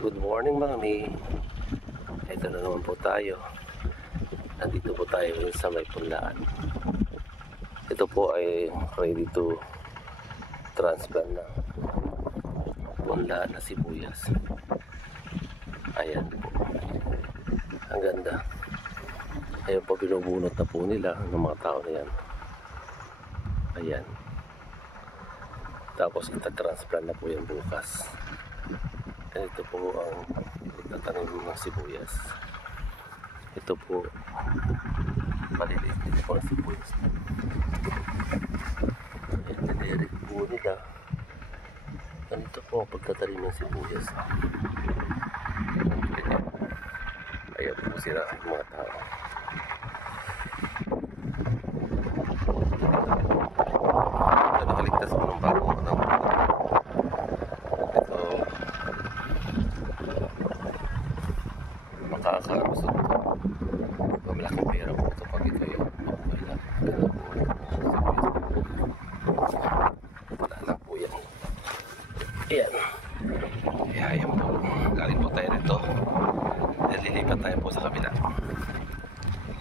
Good morning, Mami. Ito na naman po tayo. Nandito po tayo sa may punlaan. Ito po ay ready to transfer na punlaan na sibuyas. Ayan po. Ang ganda. Ayan po, binubunot na po nila ng mga tao na yan. Ayan. Tapos ita-transplant na po yan bukas. Ito po ang itatanim ng sibuyas. Ito po maliliit din po ang sibuyas. Ayan, nilirik po nila. Ganito po ang pagtatanim ng sibuyas. Ayan po sila ang mga tao. Ito nakaligtas po ng bago ako ng makakalusot ito. Malaking pera po ito pag ito yung mabuhay lang. Wala lang po yan. Ayan. Ayan po. Galing po tayo rito. Lilipat tayo po sa kabila.